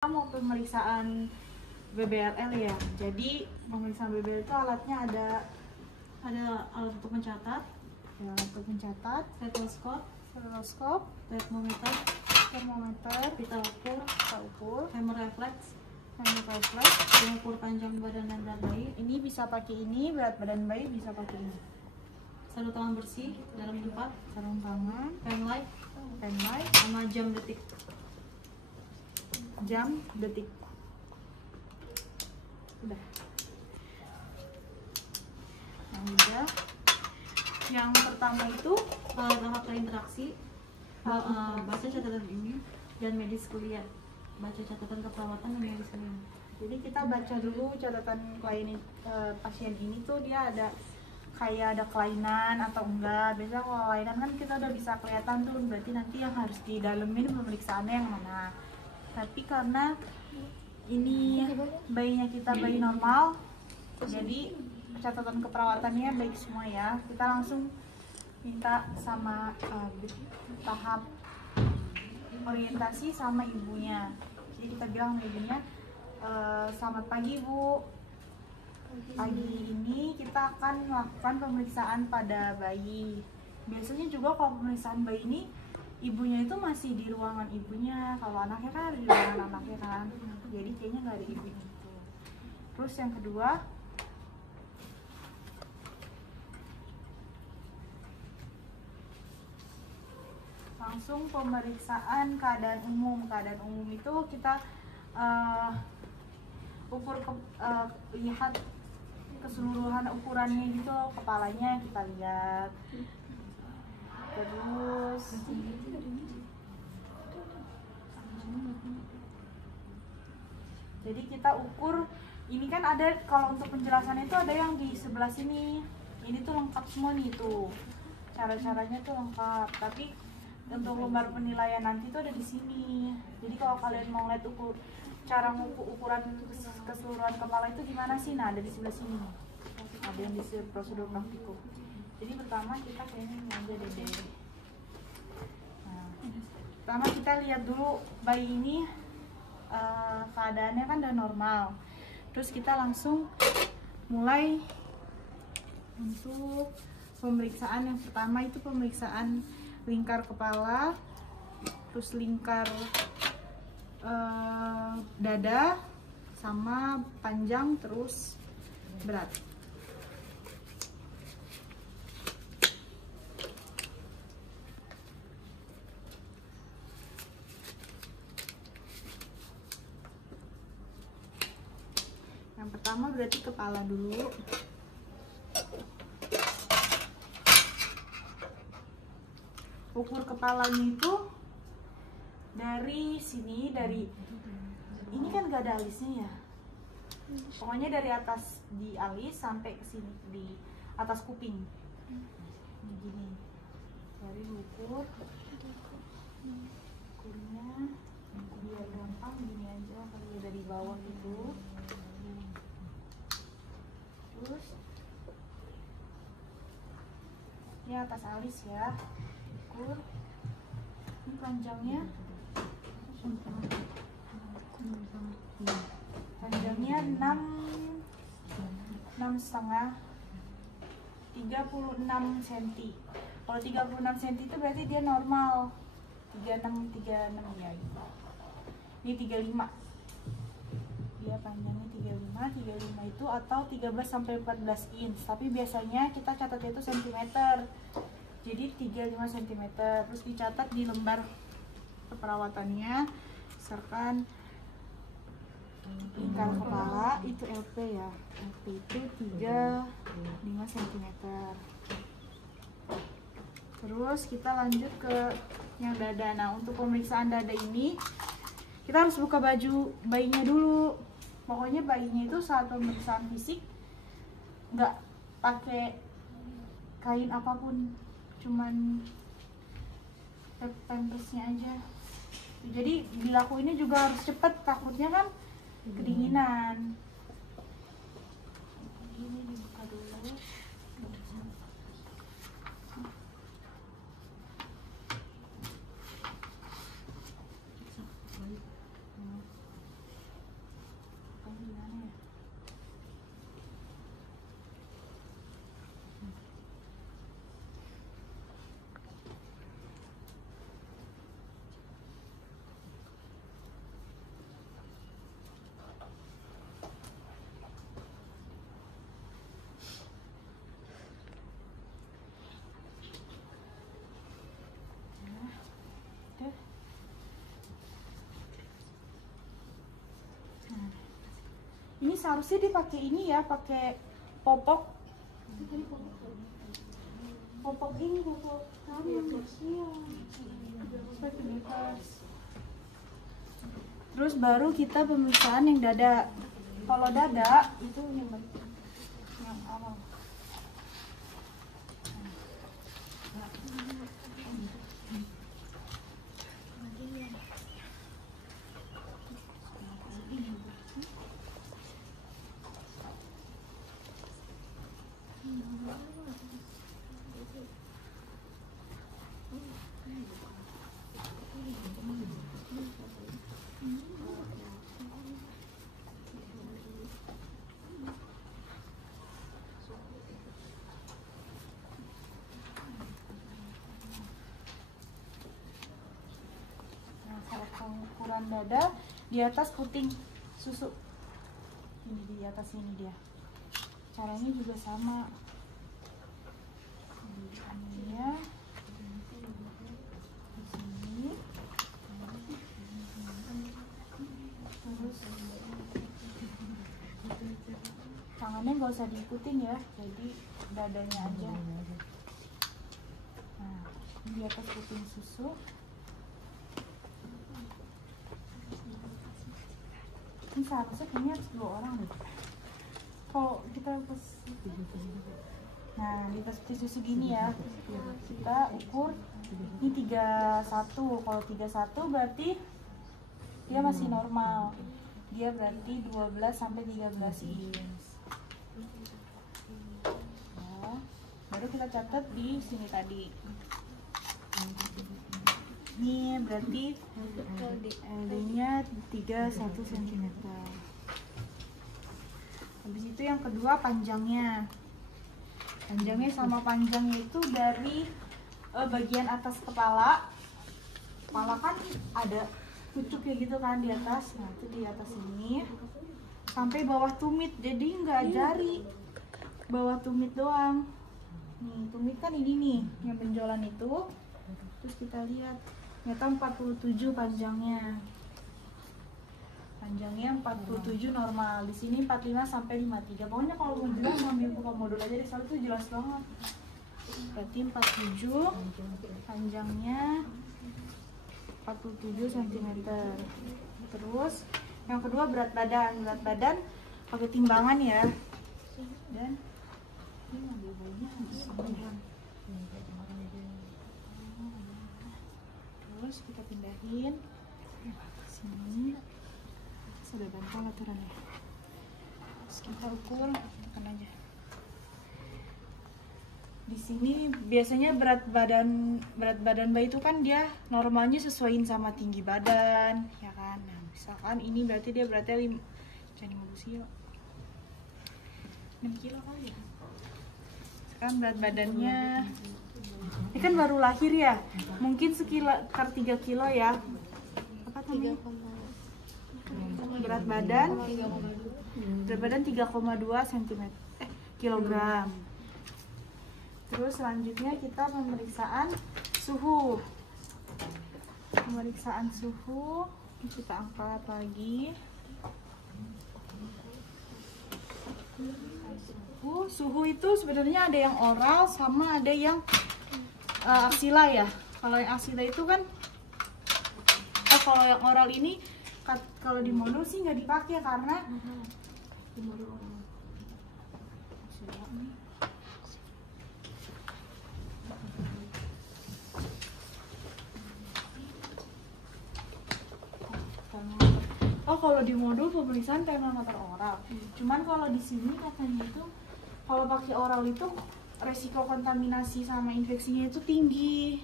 Mau pemeriksaan BBLL ya. Jadi pemeriksaan BBLL itu alatnya ada alat untuk mencatat, ya, untuk mencatat, stetoskop, termometer, pita ukur, hammer reflex, pengukur panjang badan dan berat bayi. Ini bisa pakai ini, berat badan bayi bisa pakai ini. Sarung tangan bersih, dalam tempat, sarung tangan, pen light, sama jam detik. Udah. Yang pertama itu tahap interaksi, baca catatan ini dan medis kuliah, baca catatan keperawatan dan medis kuliah. Jadi kita baca dulu catatan klien pasien ini tuh dia ada kayak ada kelainan atau enggak. Biasanya kalau kelainan kan kita udah bisa kelihatan tuh, berarti nanti yang harus didalemin pemeriksaannya yang mana. Tapi karena ini bayinya kita bayi normal, jadi catatan keperawatannya baik semua ya. Kita langsung minta sama tahap orientasi sama ibunya. Jadi kita bilang sama ibunya, selamat pagi Bu, pagi ini kita akan melakukan pemeriksaan pada bayi. Biasanya juga kalau pemeriksaan bayi ini ibunya itu masih di ruangan ibunya, kalau anaknya kan ada di ruangan anaknya kan, jadi kayaknya nggak ada ibunya itu. Terus yang kedua, langsung pemeriksaan keadaan umum. Keadaan umum itu kita lihat keseluruhan ukurannya gitu, kepalanya kita lihat. Terus jadi kita ukur, ini kan ada, kalau untuk penjelasan itu ada yang di sebelah sini. Ini tuh lengkap semua nih tuh. Cara-caranya tuh lengkap. Tapi untuk lembar penilaian nanti tuh ada di sini. Jadi kalau kalian mau lihat cara ukuran keseluruhan kepala itu gimana sih? Nah, ada di sebelah sini. Ada yang di prosedur praktikum. Jadi pertama kita kayaknya ini aja deh. Nah, pertama kita lihat dulu bayi ini keadaannya kan udah normal. Terus kita langsung mulai untuk pemeriksaan. Yang pertama itu pemeriksaan lingkar kepala, terus lingkar dada, sama panjang, terus berat. Yang pertama berarti kepala dulu. Ukur kepalanya itu dari sini, dari ini kan gak ada alisnya ya. Pokoknya dari atas di alis sampai ke sini di atas kuping. Begini. Dari ukurnya biar gampang gini aja, kalau dari bawah gitu. Terus ini atas alis ya, ukur. Ini panjangnya 6,5 36 cm. Kalau 36 cm itu berarti dia normal. 36 ya gitu. Ini 35. Dia panjangnya 35 itu atau 13 sampai 14 inch. Tapi biasanya kita catatnya itu cm. Jadi 35 cm. Terus dicatat di lembar keperawatannya, misalkan lingkar kepala itu LP ya. LP itu 35 cm. Terus kita lanjut ke yang dada. Nah, untuk pemeriksaan dada ini kita harus buka baju bayinya dulu. Pokoknya bayinya itu saat pemeriksaan fisik nggak pakai kain apapun, cuman pampersnya aja. Jadi dilakuinnya juga harus cepet, takutnya kan kedinginan. Ini dibuka dulu. Ini seharusnya dia pakai ini ya, pakai popok. Popok ini, popok kamu. Iya. Pakai bebas. Terus baru kita pemeriksaan yang dada. Kalau dada itu yang awal. Ukuran dada di atas puting susu. Ini di atas ini dia. Caranya juga sama. Ini ya. Di sini. Terus tangannya nggak usah diikutin ya, jadi dadanya aja. Nah, di atas puting susu. Ini seharusnya kayaknya harus 2 orang deh. Kalau kita pas, nah di pas puting susu gini ya, kita ukur ini 31. Kalau 31 berarti dia masih normal. Dia berarti 12 sampai 13 inch. Nah, baru kita catat di sini tadi. Ini berarti LD-nya 31 cm. Habis itu yang kedua panjangnya. Panjangnya sama panjangnya itu dari bagian atas kepala. Kepala kan ada pucuk kayak gitu kan di atas. Nah, itu di atas ini sampai bawah tumit. Jadi nggak jari. Bawah tumit doang. Nih, tumit kan ini nih, yang benjolan itu. Terus kita lihat ternyata 47 panjangnya. Panjangnya 47 normal. Di sini 45 sampai 53. Pokoknya kalau mau jelas sambil buka modul aja deh, soalnya itu jelas banget. Berarti 47 panjangnya 47 cm. Terus yang kedua berat badan. Berat badan pakai timbangan ya. Dan ini ambil bayinya terus kita pindahin sini. Sudah gampang aturannya. Terus kita ukur, tekan aja. Di sini biasanya berat badan bayi itu kan dia normalnya sesuaiin sama tinggi badan, ya kan. Nah, misalkan ini berarti dia beratnya 6 kilo kali ya. Sekarang berat badannya ini kan baru lahir ya, mungkin sekitar 3 kilo ya. Apa namanya? Berat badan 3,2 cm kilogram. Terus selanjutnya kita pemeriksaan suhu. Pemeriksaan suhu kita angkat lagi. Suhu itu sebenarnya ada yang oral sama ada yang aksila ya. Kalau yang aksila itu kan, kalau yang oral ini kalau di modul sih nggak dipakai karena di modul oral. Oh, kalau di modul pemeriksaan termometer oral. Cuman kalau di sini katanya itu kalau pakai oral itu resiko kontaminasi sama infeksinya itu tinggi.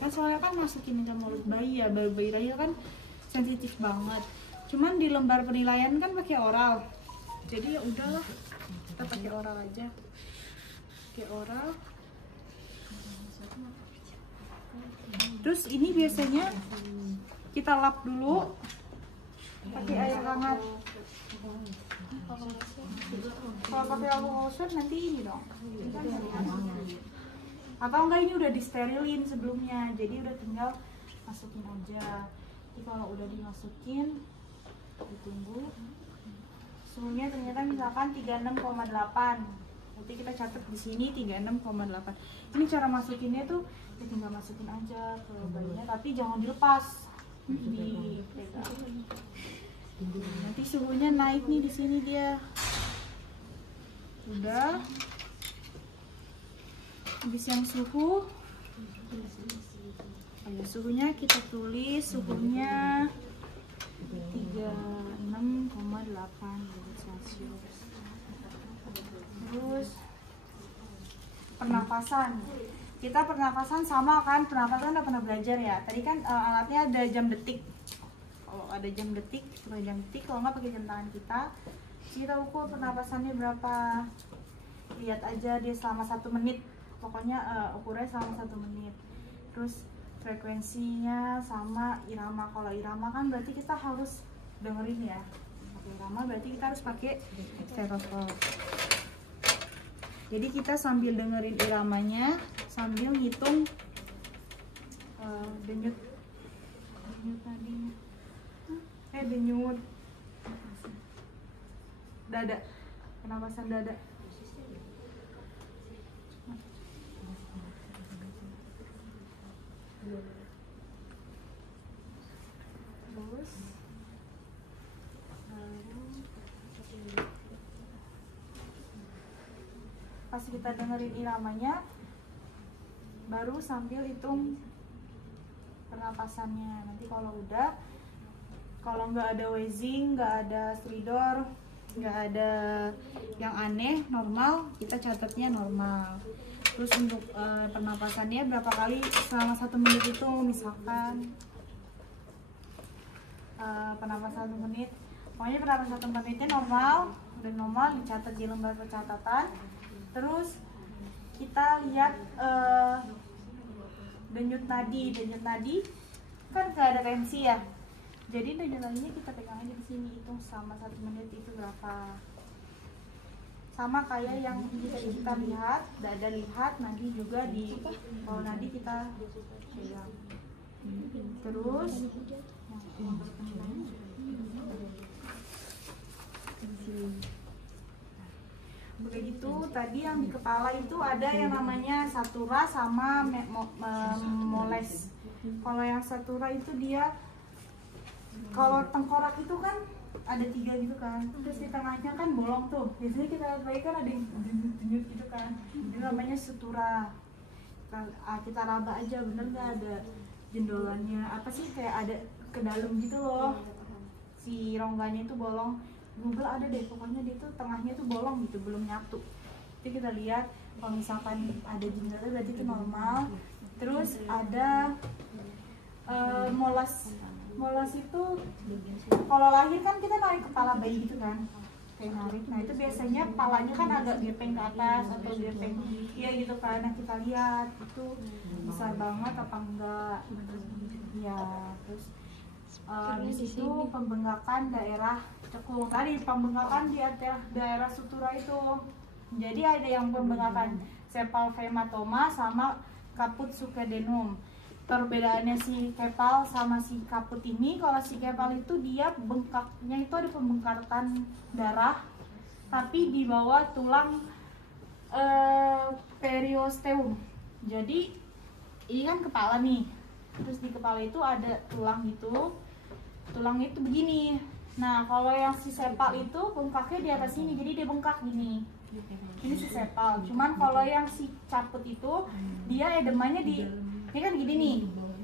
Kan soalnya kan masukin ke mulut bayi ya, bayi lahir kan sensitif banget. Cuman di lembar penilaian kan pakai oral. Jadi ya udahlah, kita pakai oral aja. Pakai oral. Terus ini biasanya kita lap dulu pakai air hangat. Kalau pakai alkohol swab nanti ini dong. Atau enggak ini udah disterilin sebelumnya, jadi udah tinggal masukin aja. Jadi kalau udah dimasukin, ditunggu. suhunya ternyata misalkan 36,8. Nanti kita catat di sini 36,8. Ini cara masukinnya tuh ya tinggal masukin aja ke bayinya, tapi jangan dilepas. Dipegang. Nanti suhunya naik nih di sini dia. Udah. Habis yang suhu. Ayo suhunya kita tulis, suhunya 36,8 derajat Celcius. Terus pernapasan. Kita pernapasan sama kan, pernapasan udah pernah belajar ya. Tadi kan alatnya ada jam detik. Kalau ada jam detik, pakai jam detik. Kalau nggak pakai jam tangan kita ukur pernapasannya berapa. Lihat aja dia selama 1 menit. Pokoknya ukurnya selama 1 menit. Terus frekuensinya sama irama. Kalau irama kan berarti kita harus dengerin ya. Pakai irama berarti kita harus pakai stetoskop. Jadi kita sambil dengerin iramanya, sambil ngitung denyut tadi, denyut dada, pernapasan dada. Terus pas kita dengerin iramanya, baru sambil hitung pernapasannya. Nanti kalau udah, kalau nggak ada wheezing, nggak ada stridor, nggak ada yang aneh, normal, kita catatnya normal. Terus untuk pernapasannya berapa kali selama 1 menit itu, misalkan pernapasan 1 menit, pokoknya pernapasan 1 menitnya normal, udah normal, dicatat di lembar pencatatan. Terus kita lihat denyut nadi kan nggak ada tensi ya, jadi denyut nadinya kita pegang aja di sini, hitung sama 1 menit itu berapa. Sama kayak yang tadi kita lihat, dada lihat, nadi juga di, kalau nadi kita pegang. Terus begitu. Tadi yang di kepala itu ada yang namanya satura sama moles. Kalau yang satura itu dia, kalau tengkorak itu kan ada 3 gitu kan, terus di tengahnya kan bolong tuh. Biasanya kita lihat kan ada yang denyut gitu kan, itu namanya sutura. Kita raba aja, bener nggak ada jendolannya, apa sih, kayak ada ke dalam gitu loh, si rongganya itu bolong. Google ada deh, pokoknya dia tuh tengahnya tuh bolong gitu, belum nyatu. Jadi kita lihat kalau misalkan ada jendela berarti itu normal. Terus ada molas itu kalau lahir kan kita narik kepala bayi gitu kan, kayak narik. Nah itu biasanya kepalanya kan agak gepeng ke atas atau gepeng, iya gitu kan. Nah kita lihat itu besar banget apa enggak ya. Terus di situ pembengkakan daerah cekung, tadi pembengkakan di daerah sutura itu. Jadi ada yang pembengkakan sepal hematoma sama kaput succedenum. Perbedaannya si kepal sama si kaput ini, kalau si kepal itu dia bengkaknya itu ada pembengkakan darah, tapi di bawah tulang periosteum. Jadi ini kan kepala nih, terus di kepala itu ada tulang gitu, tulangnya itu begini. Nah kalau yang si sepal itu bengkaknya di atas sini, jadi dia bengkak gini. Ini si sepal. Cuman kalau yang si caput itu dia edemannya di, ini kan gini nih,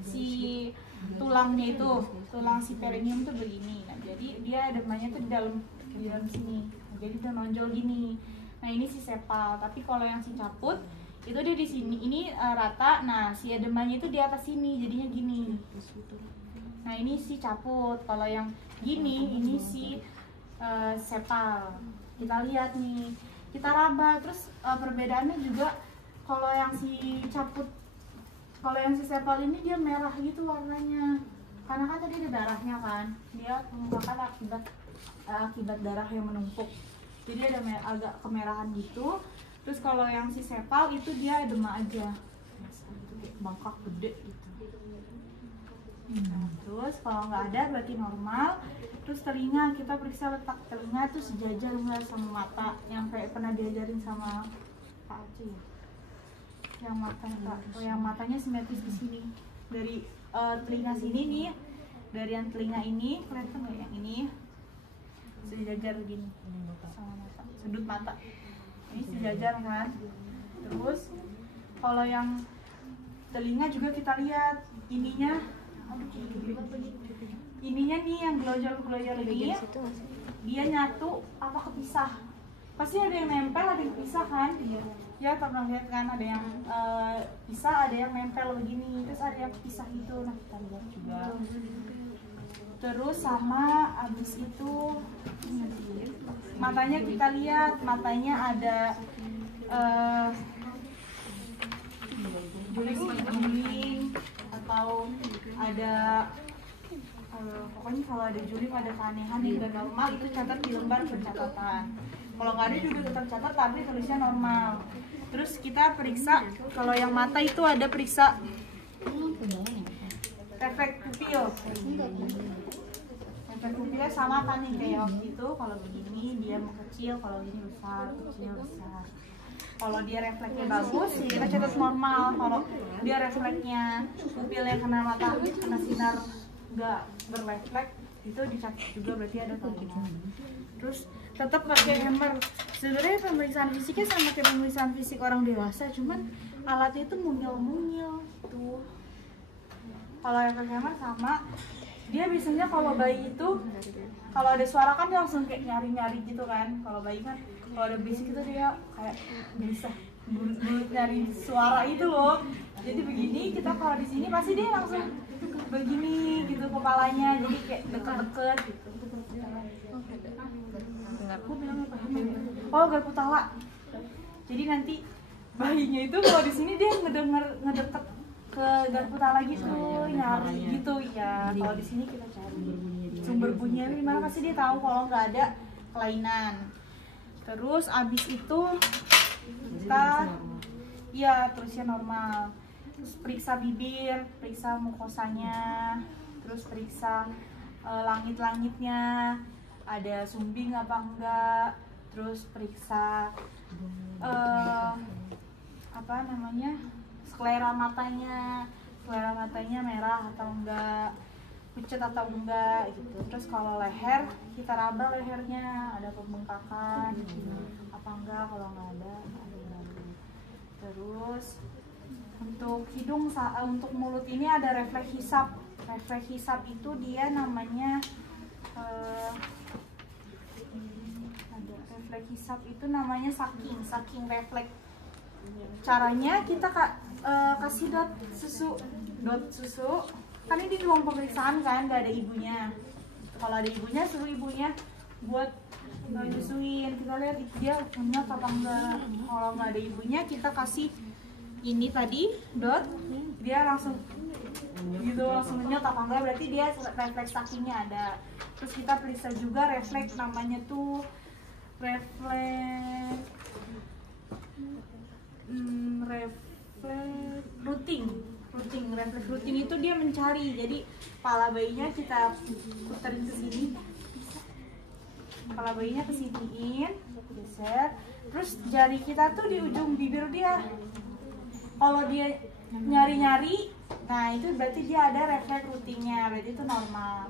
si tulangnya itu, tulang si perineum tuh begini. Nah jadi dia edemannya tuh di dalam sini. Nah, jadi udah nonjol gini. Nah ini si sepal. Tapi kalau yang si caput itu dia di sini, ini rata. Nah si edemannya itu di atas sini, jadinya gini. Nah ini si caput. Kalau yang gini, ini si sepal. Kita lihat nih, kita raba. Terus perbedaannya juga, kalau yang si caput, kalau yang si sepal ini dia merah gitu warnanya, karena kan tadi ada darahnya kan, dia merupakan akibat darah yang menumpuk, jadi ada agak kemerahan gitu. Terus kalau yang si sepal itu dia edema aja, kayak bengkak gede gitu. Nah, terus kalau nggak ada berarti normal. Terus telinga, kita periksa letak telinga tuh sejajar nggak sama mata, yang kayak pernah diajarin sama Pak Aceh ya. Yang matanya, yang matanya simetris di sini. Dari telinga sini nih, dari yang telinga ini kelihatan nggak yang ini sejajar gini sama mata, sudut mata. Ini sejajar kan. Terus kalau yang telinga juga kita lihat ininya. Ininya nih yang glojol-glojol ini dia nyatu apa kepisah, pasti ada yang nempel ada yang pisah kan. Ya pernah lihat kan, ada yang pisah ada yang nempel begini, terus ada yang pisah gitu. Nah kita lihat juga. Terus sama abis itu matanya kita lihat, matanya ada juling atau ada pokoknya kalau ada juling, ada keanehan yang gak normal, itu catat di lembar pencatatan. Kalau nggak ada juga tetap catat tapi tulisnya normal. Terus kita periksa, kalau yang mata itu ada periksa refleks pupil. Refleks pupilnya sama kan yang kayak waktu itu, kalau begini dia kecil, kalau gini besar, kecil, besar. Kalau dia refleksnya bagus, kita catat normal. Kalau dia refleksnya pupilnya kena matahari, kena sinar nggak berrefleks, itu dicatat juga berarti ada kelainan. Terus tetap pakai hammer. Sebenarnya pemeriksaan fisiknya sama kayak pemeriksaan fisik orang dewasa, cuman alatnya itu mungil-mungil tuh. Kalau yang pakai hammer sama, dia biasanya kalau bayi itu kalau ada suara kan dia langsung kayak nyari-nyari gitu kan. Kalau bayi kan kalau ada bisik itu dia kayak bisa bulut nyari suara itu loh. Jadi begini, kita kalau di sini pasti dia langsung begini gitu kepalanya, jadi kayak deket-deket gitu. Aku bilang apa? Oh, garpu tala. Jadi nanti bayinya itu kalau di sini dia ngedeket ke garpu tala gitu, nyari gitu ya. Kalau di sini kita cari sumber bunyinya di mana, pasti dia tahu kalau nggak ada kelainan. Terus abis itu kita ya terusnya normal. Terus periksa bibir, periksa mukosanya, terus periksa langit-langitnya, ada sumbing apa enggak, terus periksa apa namanya, sklera matanya merah atau enggak, pucat atau enggak gitu. Terus kalau leher, kita raba lehernya, ada pembengkakan apa enggak, kalau nggak ada. Terus untuk hidung, untuk mulut ini ada refleks hisap. Refleks hisap itu dia namanya ada refleks hisap itu namanya saking refleks. Caranya kita kasih dot susu kan ini di ruang pemeriksaan kan, nggak ada ibunya. Kalau ada ibunya, suruh ibunya buat nyusuin, kita lihat dia punya apa enggak. Kalau nggak ada ibunya, kita kasih ini tadi dot, dia langsung gitu, langsung nyot apa enggak, berarti dia refleks sakingnya ada. Terus kita periksa juga refleks, namanya tuh refleks refleks rutin itu dia mencari. Jadi kepala bayinya kita puterin ke sini, kepala bayinya kesiniin, geser. Terus jari kita tuh di ujung bibir dia. Kalau dia nyari-nyari, nah itu berarti dia ada refleks rutinnya, berarti itu normal.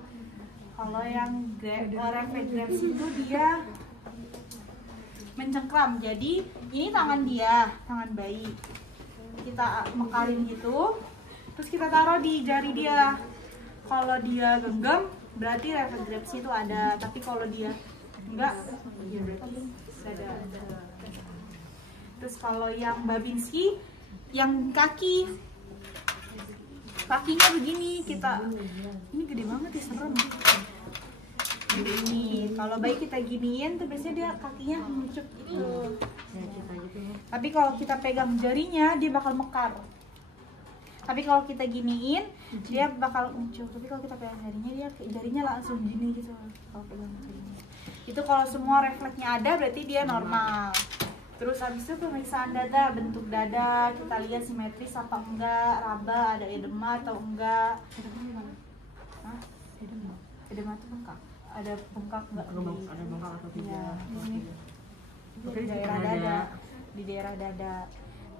Kalau yang refleks grabs itu dia mencengkram. Jadi ini tangan dia, tangan bayi, kita mekarin gitu, terus kita taruh di jari dia. Kalau dia genggam berarti refleks grabs itu ada, tapi kalau dia enggak, ya berarti ada. Terus kalau yang Babinski, yang kakinya begini, kita ini gede banget ya, serem begini. Kalau bayi kita giniin tuh biasanya dia kakinya mengucuk gitu. Tapi kalau kita pegang jarinya dia bakal mekar. Tapi kalau kita giniin dia bakal uncup. Tapi kalau kita pegang jarinya langsung gini gitu. Kalau pegang jarinya itu, kalau semua refleksnya ada berarti dia normal. Terus habis itu pemeriksaan dada, bentuk dada kita lihat simetris apa enggak, raba ada edema atau enggak. Hah? Edema tuh bengkak. Ada bengkak nggak? Ada bengkak atau tidak? Ya, ini Oke, di daerah dada. Di daerah dada.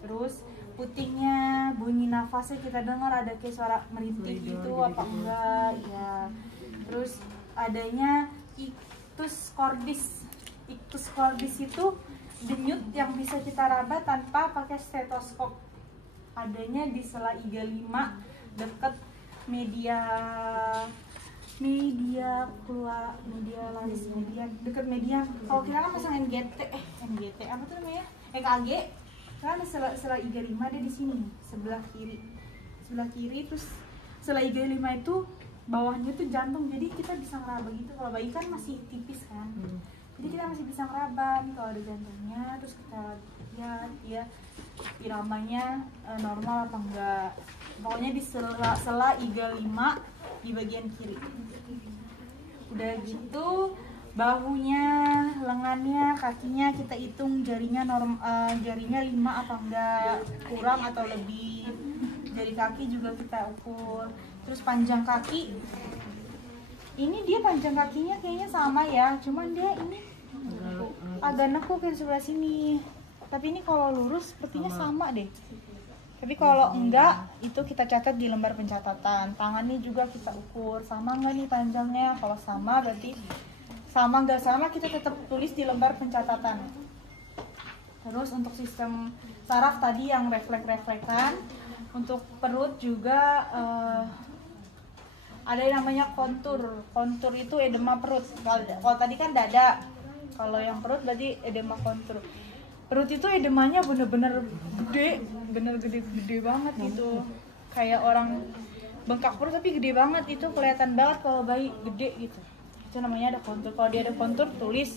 Terus putingnya, bunyi nafasnya kita dengar ada kayak suara merintih gitu apa enggak? Ya. Terus adanya ictus cordis. Ictus cordis itu denyut yang bisa kita raba tanpa pakai stetoskop. Adanya di sela iga 5 deket media deket media. Kalau kita kan pasang NGT apa tuh namanya? EKG. Kan ada sela iga 5 dia di sini sebelah kiri terus sela iga 5 itu bawahnya tuh jantung, jadi kita bisa ngeraba gitu. Kalau bayi kan masih tipis kan, jadi kita masih bisa ngeraba nih kalau ada jantungnya. Terus kita lihat ya iramanya normal apa enggak. Pokoknya di sela iga 5 di bagian kiri. Udah gitu bahunya, lengannya, kakinya kita hitung jarinya jarinya 5 apa enggak, kurang atau lebih. Jari kaki juga kita ukur. Terus panjang kaki, ini dia panjang kakinya kayaknya sama ya, cuman dia ini agak nekuk yang sebelah sini. Tapi ini kalau lurus sepertinya sama deh. Tapi kalau enggak, itu kita catat di lembar pencatatan. Tangannya juga kita ukur, sama enggak nih panjangnya. Kalau sama berarti sama, enggak sama kita tetap tulis di lembar pencatatan. Terus untuk sistem saraf tadi yang refleks-refleksan. Untuk perut juga ada yang namanya kontur. Kontur itu edema perut. Kalau tadi kan dada, kalau yang perut berarti edema kontur. Perut itu edemanya bener-bener gede, gede banget gitu. Kayak orang bengkak perut tapi gede banget, itu kelihatan banget kalau bayi gede gitu. Itu namanya ada kontur. Kalau dia ada kontur tulis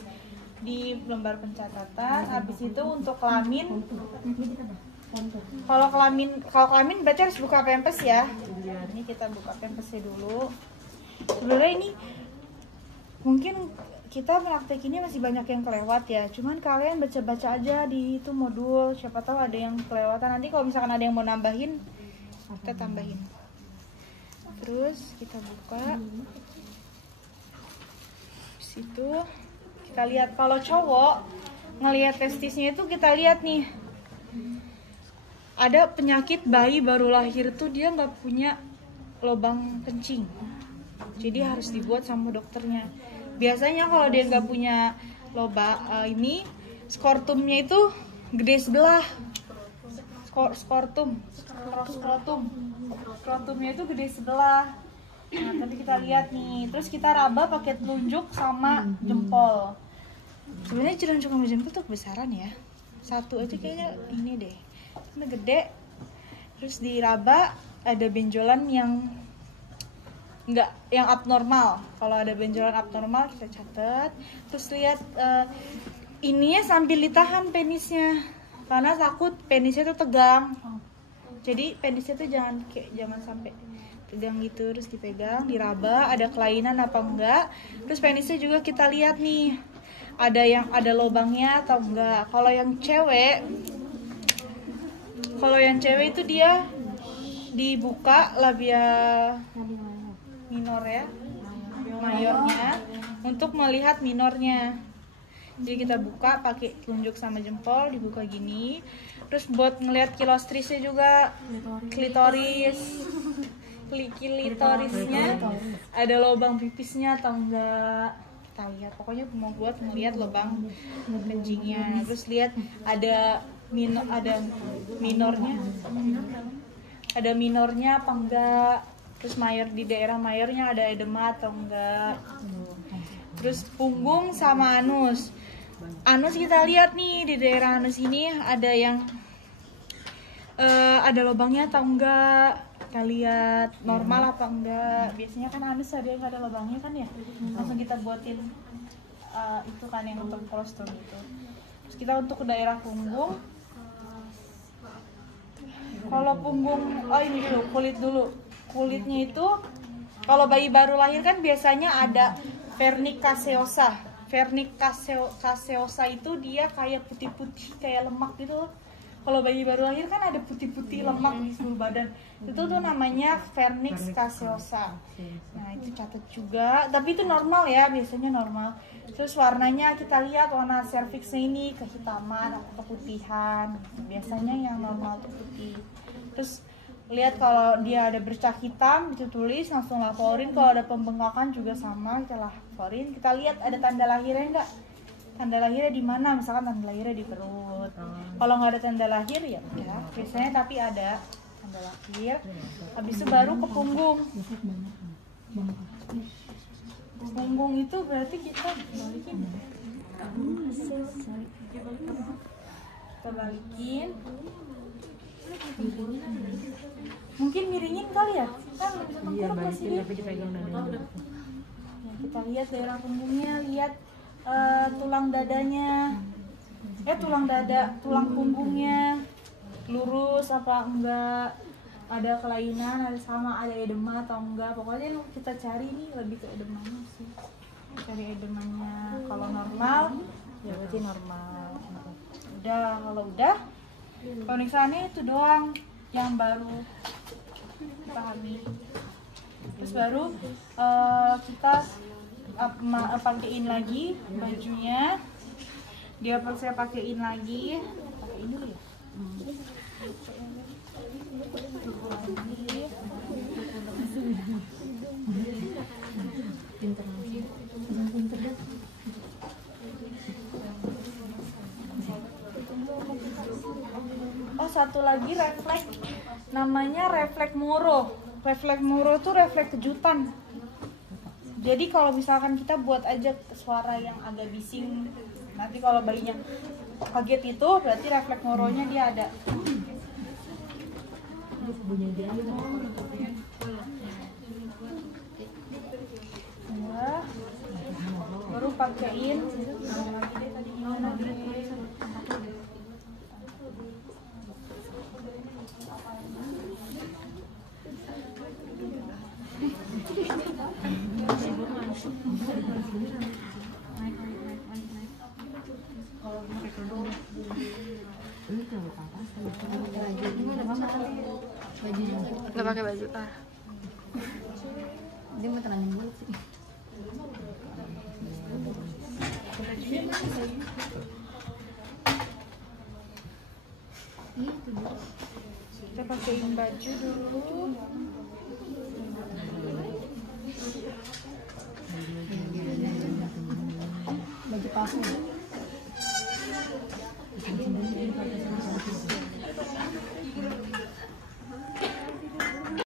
di lembar pencatatan. Habis itu untuk kelamin, kalau kelamin berarti harus buka pempes ya. Ini kita buka pempesnya dulu. Sebenarnya ini mungkin kita praktek ini masih banyak yang kelewat ya, cuman kalian baca-baca aja di itu modul, siapa tahu ada yang kelewatan. Nanti kalau misalkan ada yang mau nambahin, kita tambahin. Terus kita buka situ, kita lihat. Kalau cowok ngelihat testisnya itu kita lihat nih, ada penyakit bayi baru lahir tuh dia nggak punya lubang kencing, jadi harus dibuat sama dokternya. Biasanya kalau dia nggak punya lubang ini, skortumnya itu gede sebelah. Skrotumnya itu gede sebelah. Nah, tapi kita lihat nih, terus kita raba pakai telunjuk sama jempol. Sebenarnya telunjuk sama jempol tuh kebesaran ya, satu aja kayaknya ini deh, ini gede. Terus diraba, ada benjolan yang enggak, yang abnormal. Kalau ada benjolan abnormal kita catat. Terus lihat ininya sambil ditahan penisnya, karena takut penisnya tuh tegang. Jadi penisnya tuh jangan sampai tegang gitu. Terus dipegang, diraba, ada kelainan apa enggak. Terus penisnya juga kita lihat nih, ada lubangnya atau enggak. Kalau yang cewek itu dia dibuka labia minor ya, mayornya, untuk melihat minornya. Jadi kita buka pakai telunjuk sama jempol, dibuka gini. Terus buat ngelihat kilostrisnya juga, klitorisnya ada lubang pipisnya atau enggak, kita lihat. Pokoknya mau buat ngelihat lubang kencingnya. Terus lihat ada minornya apa enggak. Terus di daerah mayornya ada edema atau enggak. Terus punggung sama anus. Anus kita lihat nih, di daerah anus ini ada yang ada lubangnya atau enggak. Kita lihat normal apa enggak. Biasanya kan anus ada yang ada lubangnya kan ya. Langsung kita buatin itu kan yang untuk kolostrum itu. Terus kita untuk daerah punggung. Kalau punggung, ini dulu, kulit dulu. Kulitnya itu kalau bayi baru lahir kan biasanya ada vernic caseosa. Vernic caseosa itu dia kayak putih-putih, kayak lemak gitu. Kalau bayi baru lahir kan ada putih-putih lemak di seluruh badan. Itu tuh namanya vernix caseosa. Nah itu catat juga, tapi itu normal ya, biasanya normal. Terus warnanya kita lihat warna serviksnya ini kehitaman atau keputihan. Biasanya yang normal itu putih. Terus lihat kalau dia ada bercak hitam itu tulis, langsung laporin. Kalau ada pembengkakan juga sama, kita laporin. Kita lihat ada tanda lahirnya enggak. Tanda lahirnya di mana? Misalkan tanda lahirnya di perut. Kalau nggak ada tanda lahir ya udah. Biasanya tapi ada tanda lahir. Habis itu baru ke punggung. Punggung itu berarti kita balikin. Kita balikin. Mungkin miringin kali ya? Kan bisa Iya, tengkurap balikin masih. tapi dipegang dadanya. Ya, kita lihat daerah punggungnya, lihat tulang dadanya, tulang dada, tulang punggungnya lurus apa enggak, ada kelainan, ada sama, ada edema atau enggak. Pokoknya kita cari nih lebih ke edemanya sih, cari edemanya. Kalau normal ya berarti normal. Udah, kalau udah pemeriksaannya itu doang yang baru pahami. Terus baru kita pakein lagi bajunya, dia saya pakein lagi, pakein dulu ya. Oh satu lagi refleks, namanya refleks Moro. Refleks Moro tuh refleks kejutan. Jadi kalau misalkan kita buat aja suara yang agak bising, nanti kalau bayinya kaget itu berarti refleks Moronya dia ada. Ya, baru pakein. Nggak pakai baju ah. Dia mau tenangin dulu sih. Kita pakein baju dulu. Baju palsu.